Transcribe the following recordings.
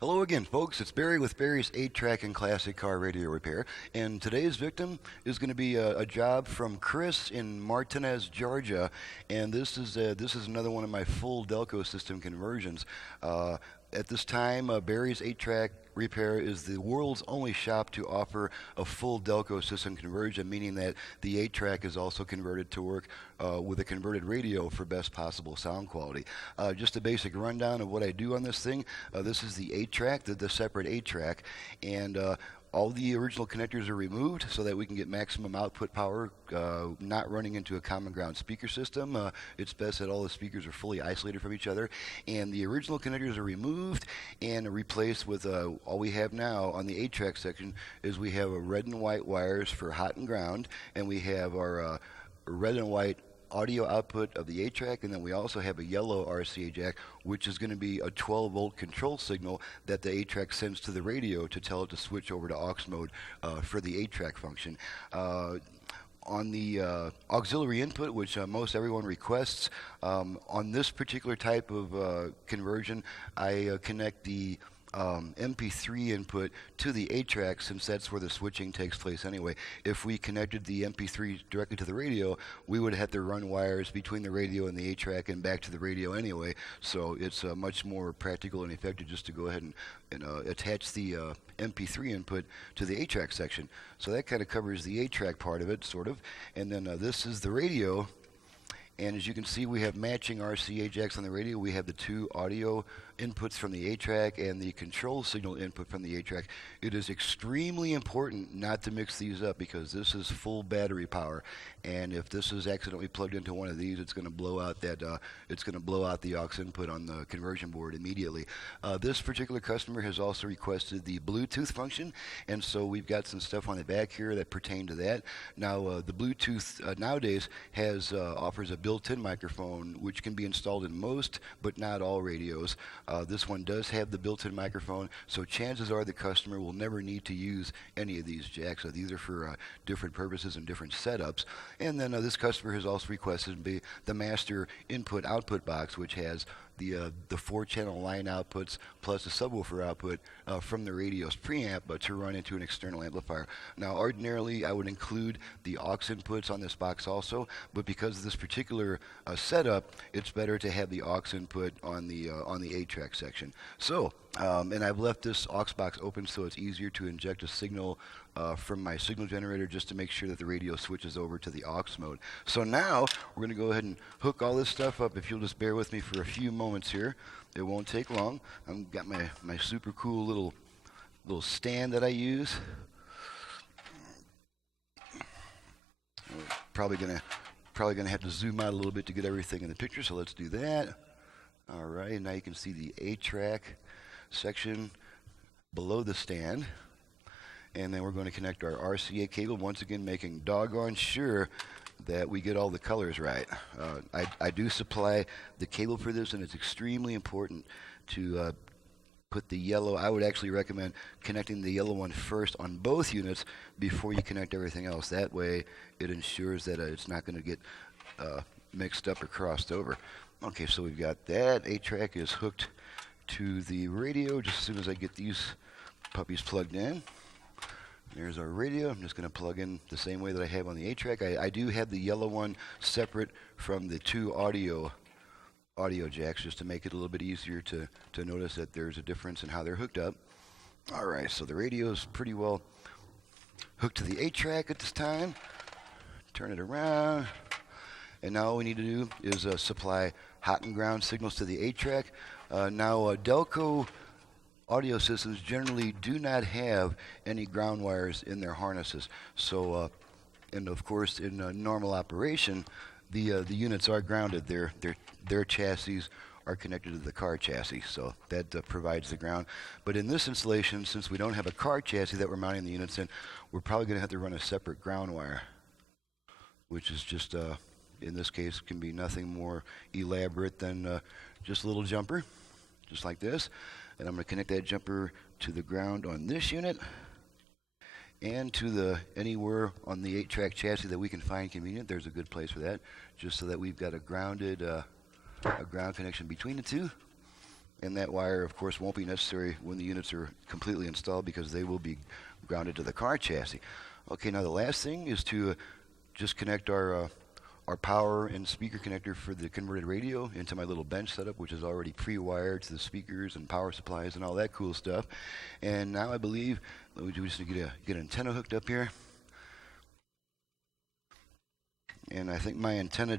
Hello again, folks. It's Barry with Barry's 8-Track and Classic Car Radio Repair. And today's victim is going to be a job from Chris in Martinez, Georgia. And this is another one of my full Delco system conversions. At this time, Barry's 8-Track Repair is the world's only shop to offer a full Delco system conversion, meaning that the 8-Track is also converted to work with a converted radio for best possible sound quality. Just a basic rundown of what I do on this thing. This is the 8-Track, the separate 8-Track, and all the original connectors are removed so that we can get maximum output power, not running into a common ground speaker system. It's best that all the speakers are fully isolated from each other. And the original connectors are removed and replaced with all we have now on the 8-Track section is we have a red and white wires for hot and ground, and we have our red and white audio output of the 8-Track, and then we also have a yellow RCA jack, which is going to be a 12-volt control signal that the 8-Track sends to the radio to tell it to switch over to aux mode for the 8-Track function. On the auxiliary input, which most everyone requests, on this particular type of conversion, I connect the MP3 input to the 8-Track, since that's where the switching takes place anyway. If we connected the MP3 directly to the radio, we would have to run wires between the radio and the 8-Track and back to the radio anyway, so it's much more practical and effective just to go ahead and attach the MP3 input to the 8-Track section. So that kind of covers the 8-Track part of it, sort of. And then this is the radio. And as you can see, we have matching RCA jacks on the radio. We have the two audio inputs from the 8-Track and the control signal input from the 8-Track. It is extremely important not to mix these up because this is full battery power. And if this is accidentally plugged into one of these, it's going to blow out the aux input on the conversion board immediately. This particular customer has also requested the Bluetooth function, and so we've got some stuff on the back here that pertain to that. Now, the Bluetooth nowadays offers a built-in microphone, which can be installed in most, but not all radios. This one does have the built-in microphone, so chances are the customer will never need to use any of these jacks. So these are for different purposes and different setups. And then this customer has also requested the master input-output box, which has the 4-channel line outputs plus the subwoofer output from the radio's preamp to run into an external amplifier. Now, ordinarily, I would include the aux inputs on this box also, but because of this particular setup, it's better to have the aux input on the 8-Track section. So, and I've left this aux box open so it's easier to inject a signal from my signal generator just to make sure that the radio switches over to the aux mode. So now we're going to go ahead and hook all this stuff up. If you'll just bear with me for a few moments here, it won't take long. I've got my super cool little stand that I use. Probably gonna have to zoom out a little bit to get everything in the picture. So let's do that. All right, now you can see the 8-Track section below the stand. And then we're going to connect our RCA cable, once again making doggone sure that we get all the colors right. I do supply the cable for this, and it's extremely important to put the yellow. I would actually recommend connecting the yellow one first on both units before you connect everything else. That way it ensures that it's not going to get mixed up or crossed over. Okay, so we've got that. 8-Track is hooked to the radio just as soon as I get these puppies plugged in. There's our radio. I'm just going to plug in the same way that I have on the 8-Track. I do have the yellow one separate from the two audio jacks just to make it a little bit easier to notice that there's a difference in how they're hooked up. All right, so the radio is pretty well hooked to the 8-Track at this time. Turn it around. And now all we need to do is supply hot and ground signals to the 8-Track. Now, Delco audio systems generally do not have any ground wires in their harnesses. So, and of course, in normal operation, the units are grounded. Their chassis are connected to the car chassis, so that provides the ground. But in this installation, since we don't have a car chassis that we're mounting the units in, we're probably going to have to run a separate ground wire, which is just, in this case, can be nothing more elaborate than just a little jumper, just like this. And I'm going to connect that jumper to the ground on this unit and to anywhere on the 8-Track chassis that we can find convenient. There's a good place for that, just so that we've got a ground connection between the two. And that wire, of course, won't be necessary when the units are completely installed because they will be grounded to the car chassis. Okay, now the last thing is to just connect our power and speaker connector for the converted radio into my little bench setup, which is already pre-wired to the speakers and power supplies and all that cool stuff. And now I believe we just need to get an antenna hooked up here. And I think my antenna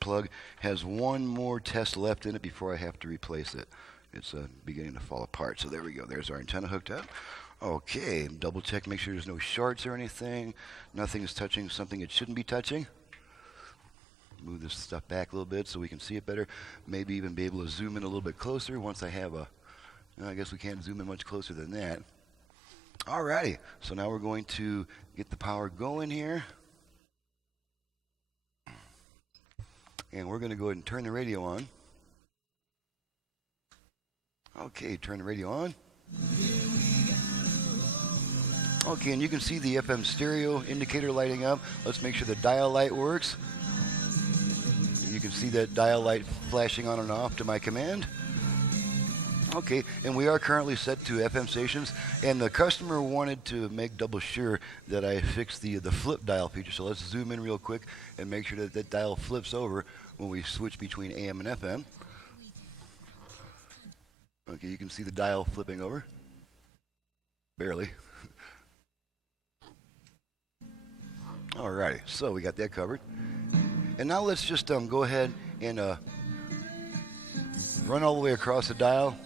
plug has one more test left in it before I have to replace it. It's beginning to fall apart. So there we go. There's our antenna hooked up. Okay, double check, make sure there's no shorts or anything. Nothing is touching something it shouldn't be touching. Move this stuff back a little bit so we can see it better. Maybe even be able to zoom in a little bit closer once I have I guess we can't zoom in much closer than that. Alrighty, so now we're going to get the power going here. And we're going to go ahead and turn the radio on. Okay, turn the radio on. Okay, and you can see the FM stereo indicator lighting up. Let's make sure the dial light works. You can see that dial light flashing on and off to my command. Okay, and we are currently set to FM stations, and the customer wanted to make double sure that I fixed the flip dial feature. So let's zoom in real quick and make sure that that dial flips over when we switch between AM and FM. Okay, you can see the dial flipping over. Barely. Alrighty, so we got that covered. And now let's just go ahead and run all the way across the dial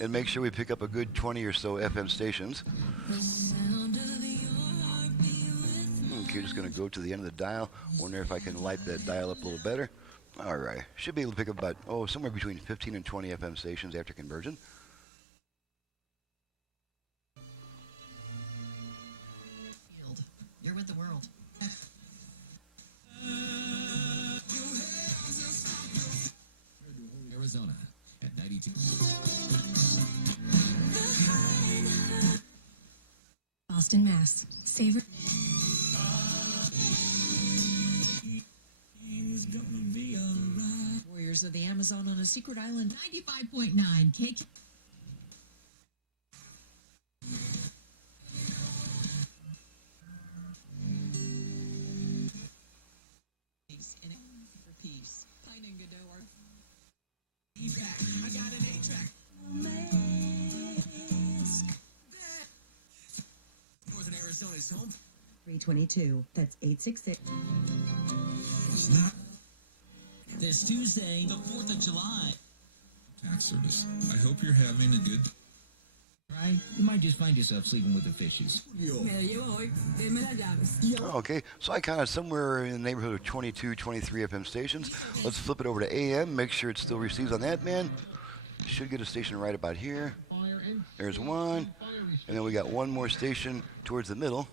and make sure we pick up a good 20 or so FM stations. Okay, just going to go to the end of the dial. Wonder if I can light that dial up a little better. All right, should be able to pick up about, somewhere between 15 and 20 FM stations after conversion. You're with the world. Arizona at 92. Boston, Mass. Savor. Warriors of the Amazon on a secret island. 95.9 KK. I got an 8-track. Northern Arizona's home. 322. That's 866. It's not. This Tuesday, the 4th of July. Tax service. I hope you're having a good. Right? You might just find yourself sleeping with the fishes. Okay, so I counted somewhere in the neighborhood of 22, 23 FM stations. Let's flip it over to AM, make sure it still receives on that band. Should get a station right about here. There's one. And then we got one more station towards the middle.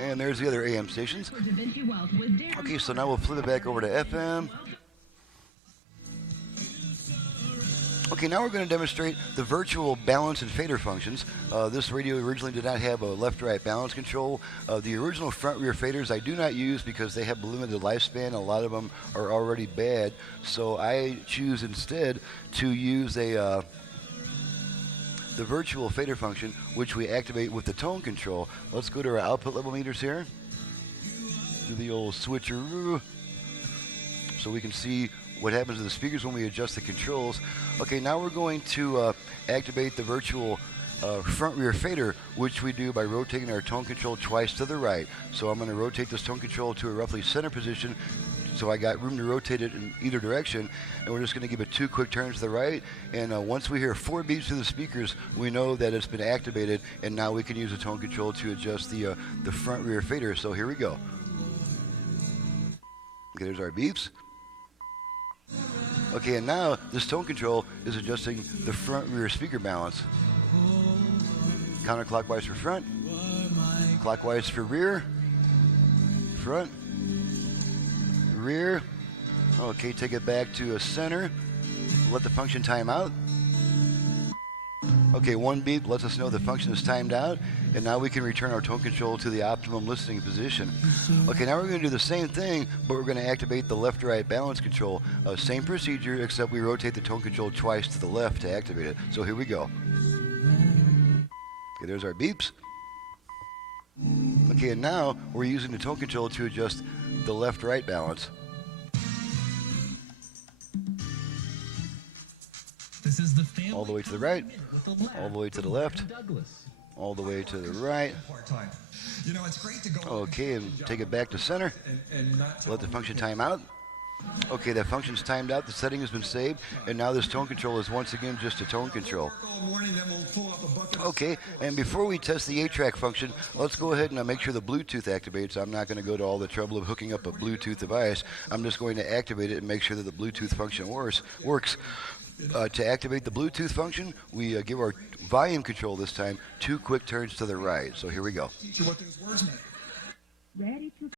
And there's the other AM stations. Okay, so now we'll flip it back over to FM. Okay, now we're going to demonstrate the virtual balance and fader functions. This radio originally did not have a left-right balance control. The original front-rear faders I do not use because they have limited lifespan. A lot of them are already bad. So I choose instead to use the virtual fader function, which we activate with the tone control. Let's go to our output level meters here. Do the old switcheroo so we can see what happens to the speakers when we adjust the controls. Okay, now we're going to activate the virtual front rear fader, which we do by rotating our tone control twice to the right. So I'm going to rotate this tone control to a roughly center position, so I got room to rotate it in either direction, and we're just going to give it 2 quick turns to the right, and once we hear 4 beeps through the speakers, we know that it's been activated, and now we can use the tone control to adjust the front rear fader. So here we go. Okay, there's our beeps. Okay, and now this tone control is adjusting the front rear speaker balance. Counterclockwise for front, clockwise for rear, front, rear. Okay, take it back to a center. Let the function time out. Okay, one beep lets us know the function is timed out, and now we can return our tone control to the optimum listening position. Okay, now we're going to do the same thing, but we're going to activate the left-right balance control. Same procedure, except we rotate the tone control twice to the left to activate it. So here we go. Okay, there's our beeps. Okay, and now we're using the tone control to adjust the left-right balance. This is the family All the way to the right, with the left. all the way to the left, Douglas. all the way to the right. Part-time. You know, it's great to go. Okay, and take it back to center. And not tell Let the them function you time out. Okay, that function's timed out. The setting has been saved, and now this tone control is once again just a tone control. work all morning, then we'll pull up a bucket of Okay, and before we test the 8-track function, let's go ahead and make sure the Bluetooth activates. I'm not going to go to all the trouble of hooking up a Bluetooth device. I'm just going to activate it and make sure that the Bluetooth function works. To activate the Bluetooth function, we give our volume control this time 2 quick turns to the right. So here we go. teach you what those words meant. Ready to